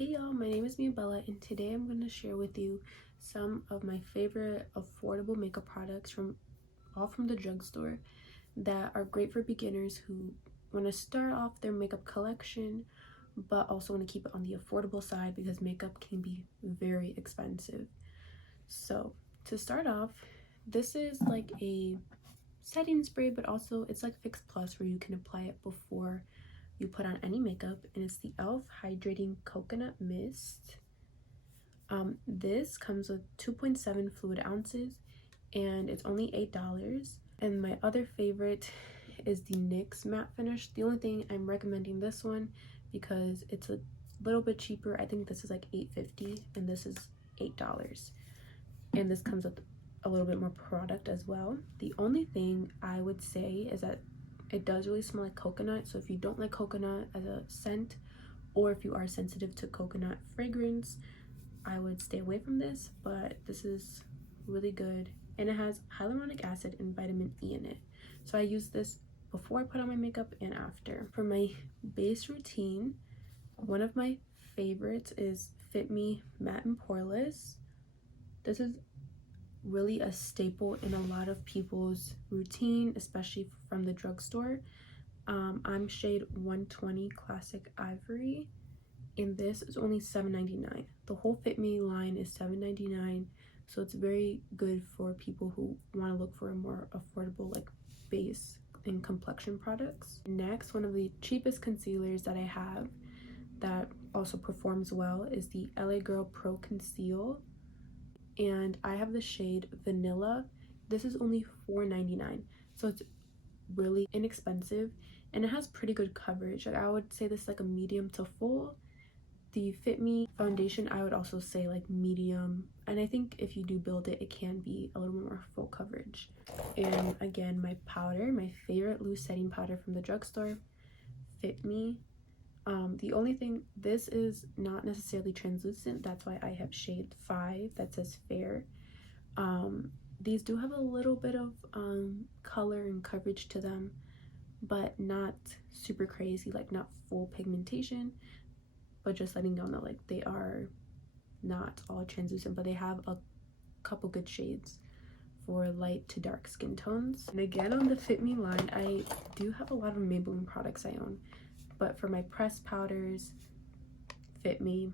Hey y'all, my name is Bella, and today I'm going to share with you some of my favorite affordable makeup products from the drugstore that are great for beginners who want to start off their makeup collection but also want to keep it on the affordable side because makeup can be very expensive. So to start off, this is like a setting spray, but also it's like Fix Plus where you can apply it before you put on any makeup, and it's the e.l.f. Hydrating Coconut Mist. This comes with 2.7 fluid ounces and it's only $8. And my other favorite is the NYX matte finish. The only thing I'm recommending this one because it's a little bit cheaper. I think this is like $8.50 and this is $8. And this comes with a little bit more product as well. The only thing I would say is that it does really smell like coconut, so if you don't like coconut as a scent, or if you are sensitive to coconut fragrance, I would stay away from this, but this is really good. And it has hyaluronic acid and vitamin E in it. So I use this before I put on my makeup and after. For my base routine, one of my favorites is Fit Me Matte and Poreless. This is really a staple in a lot of people's routine, especially from the drugstore. I'm shade 120 Classic Ivory, and this is only $7.99. The whole Fit Me line is $7.99, so it's very good for people who want to look for a more affordable like base and complexion products. Next, one of the cheapest concealers that I have that also performs well is the LA Girl Pro Conceal, and I have the shade Vanilla. This is only $4.99, so it's really inexpensive and it has pretty good coverage. Like, I would say this is like a medium to full. The Fit Me foundation, I would also say like medium, and I think if you do build it, it can be a little more full coverage. And again, my powder, my favorite loose setting powder from the drugstore, Fit Me. The only thing, this is not necessarily translucent, that's why I have shade 5 that says fair. These do have a little bit of color and coverage to them, but not super crazy, like not full pigmentation, but just letting you know like they are not all translucent, but they have a couple good shades for light to dark skin tones. And again, on the Fit Me line, I do have a lot of Maybelline products I own, but for my pressed powders, Fit Me.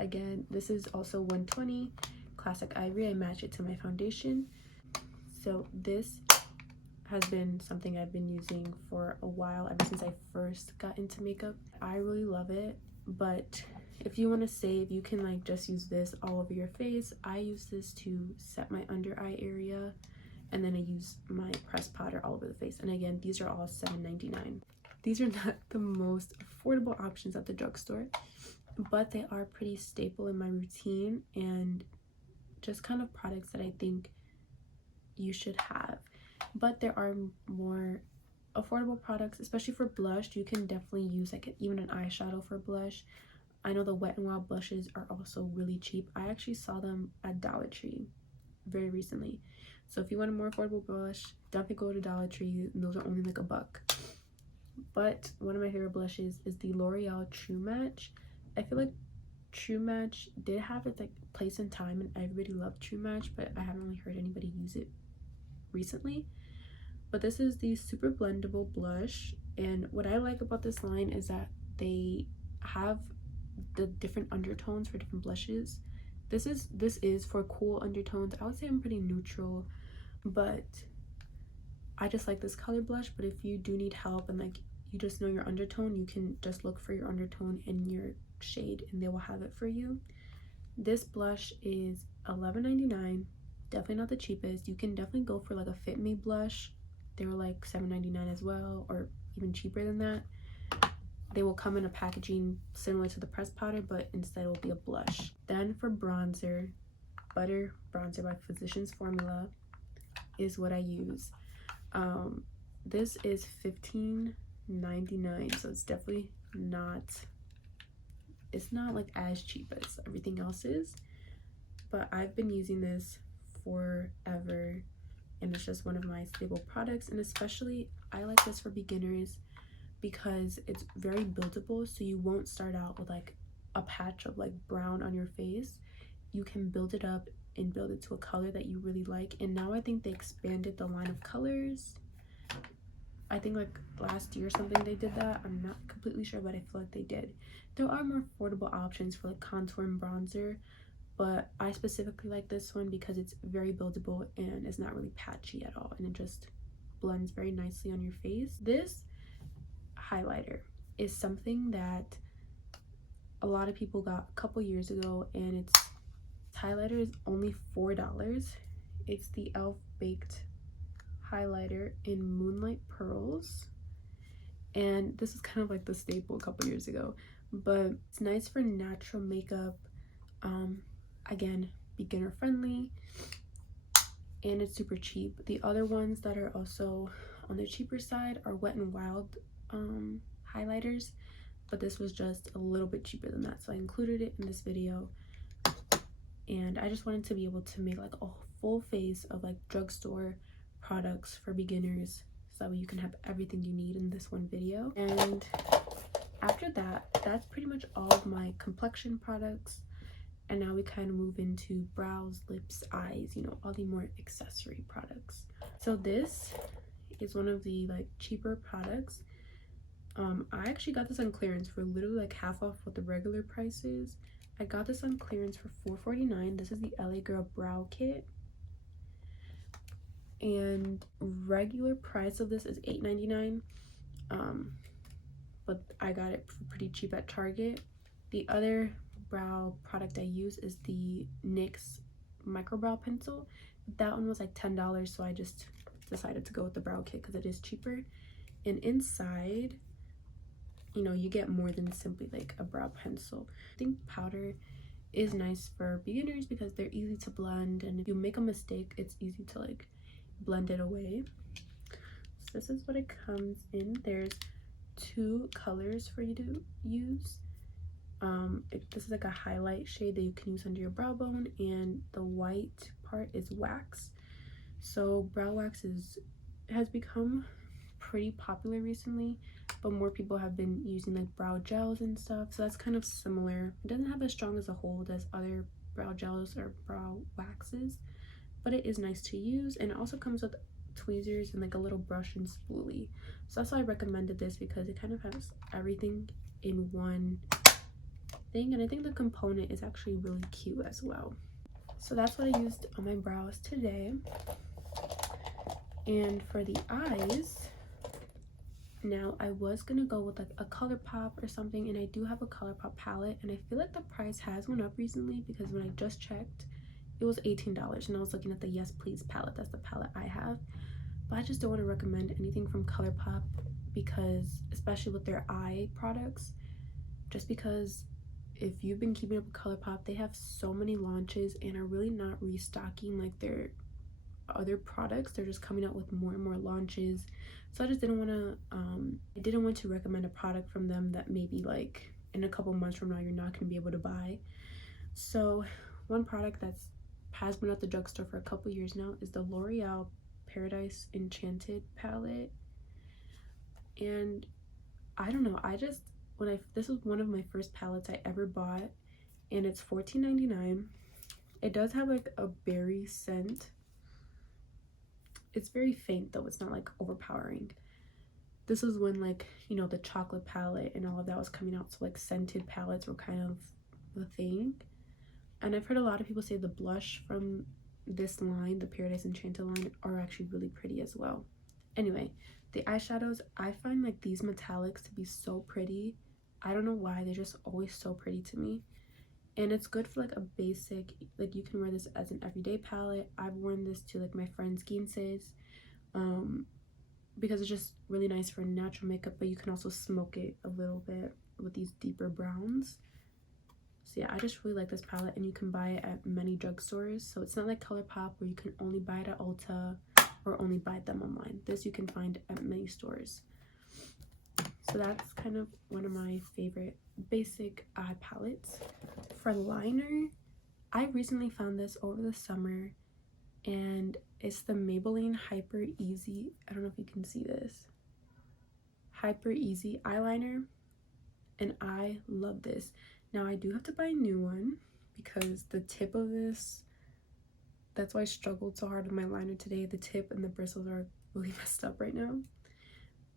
Again, this is also 120 Classic Ivory. I match it to my foundation. So this has been something I've been using for a while, ever since I first got into makeup. I really love it, but if you want to save, you can like just use this all over your face. I use this to set my under eye area, and then I use my pressed powder all over the face. And again, these are all $7.99. These are not the most affordable options at the drugstore, but they are pretty staple in my routine and just kind of products that I think you should have. But there are more affordable products, especially for blush. You can definitely use like even an eyeshadow for blush. I know the Wet n Wild blushes are also really cheap. I actually saw them at Dollar Tree very recently. So if you want a more affordable blush, definitely go to Dollar Tree, and those are only like $1. But one of my favorite blushes is the L'Oreal True Match. I feel like True Match did have its like place and time, and everybody loved True Match, but I haven't really heard anybody use it recently. But this is the super blendable blush, and what I like about this line is that they have the different undertones for different blushes. This is for cool undertones. I would say I'm pretty neutral, but I just like this color blush. But if you do need help and like you just know your undertone, you can just look for your undertone in your shade and they will have it for you. This blush is $11.99. Definitely not the cheapest. You can definitely go for like a Fit Me blush. They were like $7.99 as well, or even cheaper than that. They will come in a packaging similar to the pressed powder, but instead it will be a blush. Then for bronzer, Butter Bronzer by Physicians Formula is what I use. This is $15.99, so it's definitely not, it's not like as cheap as everything else is, but I've been using this forever and it's just one of my staple products. And especially I like this for beginners because it's very buildable, so you won't start out with like a patch of like brown on your face, you can build it up and build it to a color that you really like. And now I think they expanded the line of colors. I think like last year or something they did that. I'm not completely sure, but I feel like they did. There are more affordable options for like contour and bronzer, but I specifically like this one because it's very buildable and it's not really patchy at all, and it just blends very nicely on your face. This highlighter is something that a lot of people got a couple years ago, and its highlighter is only $4. It's the e.l.f. Baked highlighter in Moonlight Pearls, and this is kind of like the staple a couple years ago, but it's nice for natural makeup. Again, beginner friendly, and it's super cheap. The other ones that are also on the cheaper side are Wet n Wild highlighters, but this was just a little bit cheaper than that, so I included it in this video. And I just wanted to be able to make like a full face of like drugstore products for beginners, so that way you can have everything you need in this one video. And after that, that's pretty much all of my complexion products. And now we kind of move into brows, lips, eyes, you know, all the more accessory products. So this is one of the like cheaper products. I actually got this on clearance for literally like half off what the regular price is. I got this on clearance for $4.49. This is the LA Girl Brow Kit. And regular price of this is $8.99. But I got it for pretty cheap at Target. The other brow product I use is the NYX micro brow pencil. That one was like $10, so I just decided to go with the brow kit because it is cheaper. And inside, you know, you get more than simply like a brow pencil. I think powder is nice for beginners because they're easy to blend, and if you make a mistake, it's easy to like blend it away. So this is what it comes in. There's 2 colors for you to use. This is like a highlight shade that you can use under your brow bone, and the white part is wax. So brow wax has become pretty popular recently, but more people have been using like brow gels and stuff, so that's kind of similar. It doesn't have as strong as a hold as other brow gels or brow waxes, but it is nice to use, and it also comes with tweezers and like a little brush and spoolie. So that's why I recommended this, because it kind of has everything in one thing, and I think the component is actually really cute as well. So that's what I used on my brows today. And for the eyes, now I was gonna go with like a ColourPop or something, and I do have a ColourPop palette, and I feel like the price has went up recently because when I just checked, it was $18, and I was looking at the Yes Please palette. That's the palette I have, but I just don't want to recommend anything from ColourPop, because especially with their eye products, just because if you've been keeping up with ColourPop, they have so many launches and are really not restocking like their other products. They're just coming out with more and more launches, so I just didn't want to recommend a product from them that maybe like in a couple months from now you're not going to be able to buy. So one product that's has been at the drugstore for a couple years now is the L'Oreal Paradise Enchanted palette, and I don't know, this was one of my first palettes I ever bought, and it's $14.99. It does have like a berry scent. It's very faint though, it's not like overpowering. This is when like, you know, the chocolate palette and all of that was coming out, so like scented palettes were kind of the thing. And I've heard a lot of people say the blush from this line, the Paradise Enchanted line, are actually really pretty as well. Anyway, the eyeshadows, I find like these metallics to be so pretty. I don't know why, they're just always so pretty to me. And it's good for like a basic, like you can wear this as an everyday palette. I've worn this to like my friend's quinces, because it's just really nice for natural makeup, but you can also smoke it a little bit with these deeper browns. So yeah, I just really like this palette, and you can buy it at many drugstores. So it's not like ColourPop where you can only buy it at Ulta or only buy them online. This you can find at many stores. So that's kind of one of my favorite basic eye palettes. For liner, I recently found this over the summer, and it's the Maybelline Hyper Easy, I don't know if you can see this, Hyper Easy eyeliner, and I love this. Now I do have to buy a new one because the tip of this, that's why I struggled so hard with my liner today. The tip and the bristles are really messed up right now.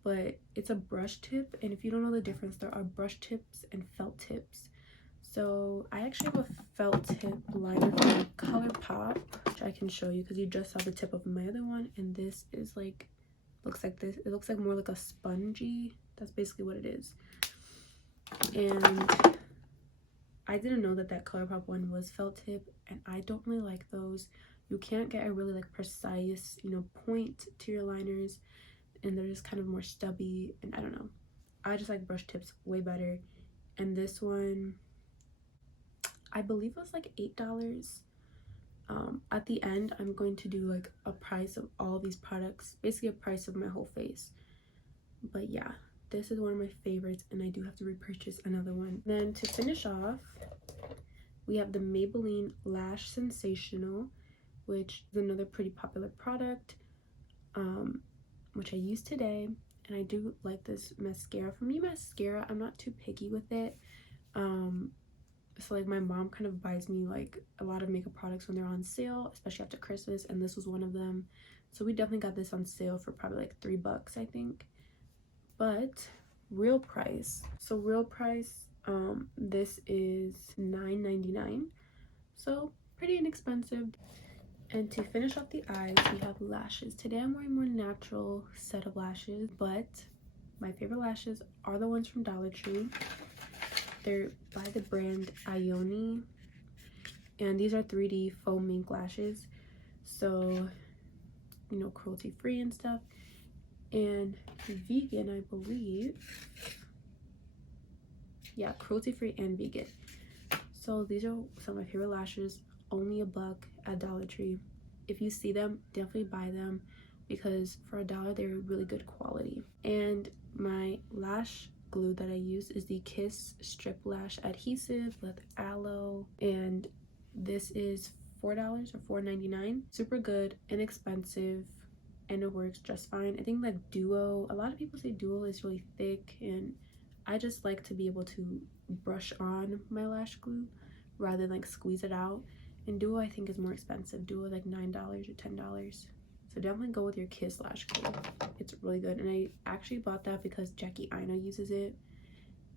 But it's a brush tip, and if you don't know the difference, there are brush tips and felt tips. So I actually have a felt tip liner from ColourPop, which I can show you because you just saw the tip of my other one, and this is like, looks like this. It looks like more like a spongy. That's basically what it is. And I didn't know that that ColourPop one was felt tip, and I don't really like those. You can't get a really like precise, you know, point to your liners, and they're just kind of more stubby, and I don't know. I just like brush tips way better. And this one, I believe it was like $8. At the end, I'm going to do like a price of all these products, basically a price of my whole face. But yeah, this is one of my favorites, and I do have to repurchase another one. Then to finish off, we have the Maybelline Lash Sensational, which is another pretty popular product, which I used today. And I do like this mascara. For me, mascara, I'm not too picky with it. So like my mom kind of buys me like a lot of makeup products when they're on sale, especially after Christmas, and this was one of them. So we definitely got this on sale for probably like $3, I think. But real price, so real price, this is $9.99, so pretty inexpensive. And to finish off the eyes, we have lashes. Today I'm wearing more natural set of lashes, but my favorite lashes are the ones from Dollar Tree. They're by the brand Ioni, and these are 3D foam mink lashes, so you know, cruelty free and stuff, and vegan, I believe. Yeah, cruelty free and vegan. So these are some of my favorite lashes, only $1 at Dollar Tree. If you see them, definitely buy them because for $1 they're really good quality. And my lash glue that I use is the Kiss Strip Lash Adhesive with aloe, and this is $4 or $4.99. Super good, inexpensive, and it works just fine. I think like Duo, a lot of people say Duo is really thick, and I just like to be able to brush on my lash glue rather than like squeeze it out. And Duo I think is more expensive. Duo is like $9 or $10. So definitely go with your Kiss lash glue. It's really good. And I actually bought that because Jackie Aina uses it,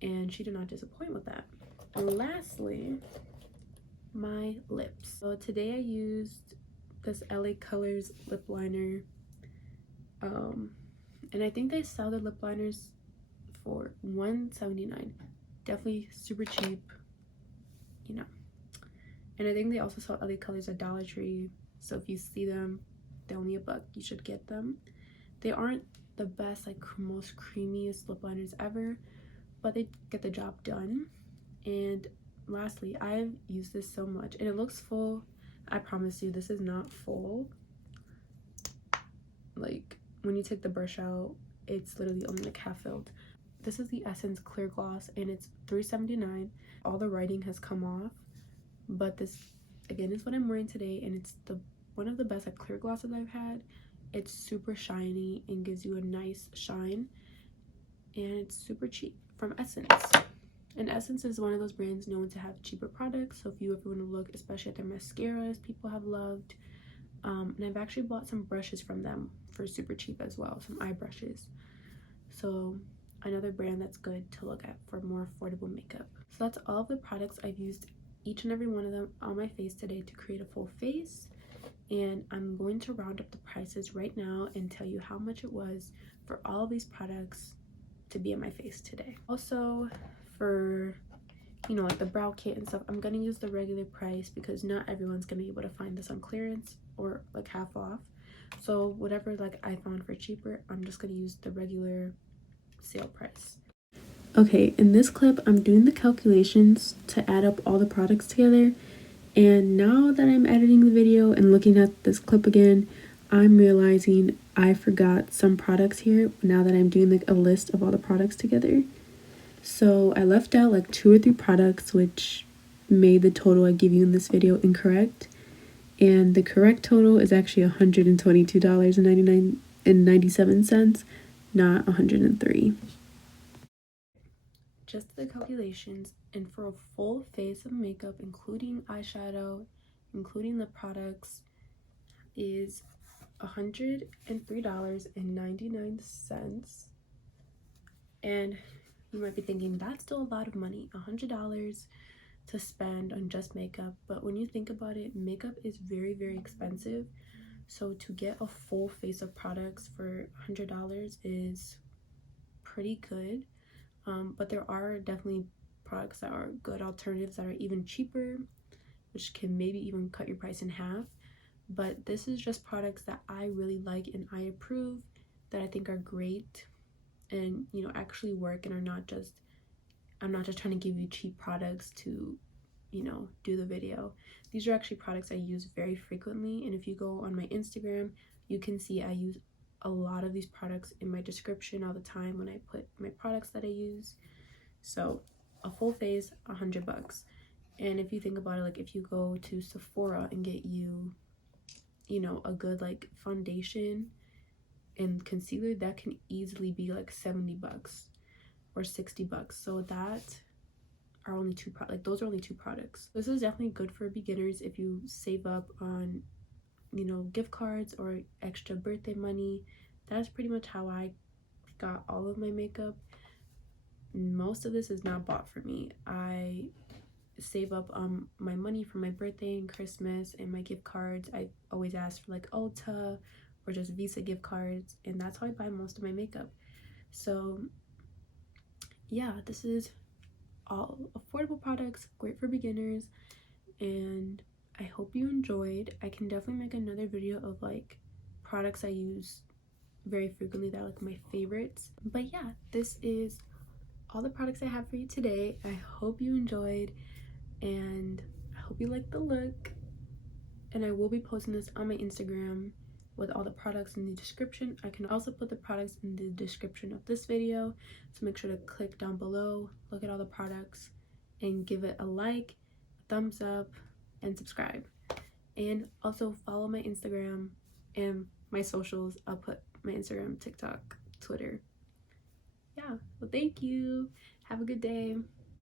and she did not disappoint with that. And lastly, my lips. So today I used this LA Colors lip liner. And I think they sell their lip liners for $1.79. Definitely super cheap, you know. And I think they also sell LA Colors at Dollar Tree. So if you see them, they're only $1. You should get them. They aren't the best, like most creamiest lip liners ever, but they get the job done. And lastly, I've used this so much, and it looks full. I promise you, this is not full. Like when you take the brush out, it's literally only like half filled. This is the Essence Clear Gloss, and it's $3.79. All the writing has come off, but this again is what I'm wearing today, and it's one of the best like clear glosses I've had. It's super shiny and gives you a nice shine, and it's super cheap from Essence. And Essence is one of those brands known to have cheaper products, so if you ever want to look especially at their mascaras, people have loved. And I've actually bought some brushes from them for super cheap as well, some eye brushes. So another brand that's good to look at for more affordable makeup. So that's all of the products I've used, each and every one of them on my face today to create a full face. And I'm going to round up the prices right now and tell you how much it was for all of these products to be on my face today. Also, for you know, like the brow kit and stuff, I'm gonna use the regular price because not everyone's gonna be able to find this on clearance or like half off. So whatever like I found for cheaper, I'm just gonna use the regular sale price. Okay, in this clip I'm doing the calculations to add up all the products together, and now that I'm editing the video and looking at this clip again, I'm realizing I forgot some products here now that I'm doing like a list of all the products together. So I left out like 2 or 3 products, which made the total I give you in this video incorrect. And the correct total is actually $122.97, not $103. just the calculations, and for a full face of makeup, including eyeshadow, including the products, is $103.99. And you might be thinking, that's still a lot of money, $100 to spend on just makeup. But when you think about it, makeup is very, very expensive. So to get a full face of products for $100 is pretty good. But there are definitely products that are good alternatives that are even cheaper, which can maybe even cut your price in half. But this is just products that I really like and I approve, that I think are great and, you know, actually work and are not just, I'm not just trying to give you cheap products to, you know, do the video. These are actually products I use very frequently, and if you go on my Instagram, you can see I use a lot of these products in my description all the time when I put my products that I use. So a full face, $100. And if you think about it, like if you go to Sephora and get you, you know, a good like foundation and concealer, that can easily be like $70 or $60. So that are only two products. Like those are only two products. This is definitely good for beginners if you save up on, you know, gift cards or extra birthday money. That's pretty much how I got all of my makeup. Most of this is not bought for me. I save up my money for my birthday and Christmas, and my gift cards I always ask for like Ulta or just Visa gift cards, and that's how I buy most of my makeup. So yeah, this is all affordable products, great for beginners, and I hope you enjoyed. I can definitely make another video of like products I use very frequently that are like my favorites. But yeah, this is all the products I have for you today. I hope you enjoyed, and I hope you like the look. And I will be posting this on my Instagram with all the products in the description. I can also put the products in the description of this video, so make sure to click down below, look at all the products, and give it a like, a thumbs up, and subscribe. And also follow my Instagram and my socials. I'll put my Instagram, TikTok, Twitter. Yeah, well, thank you. Have a good day.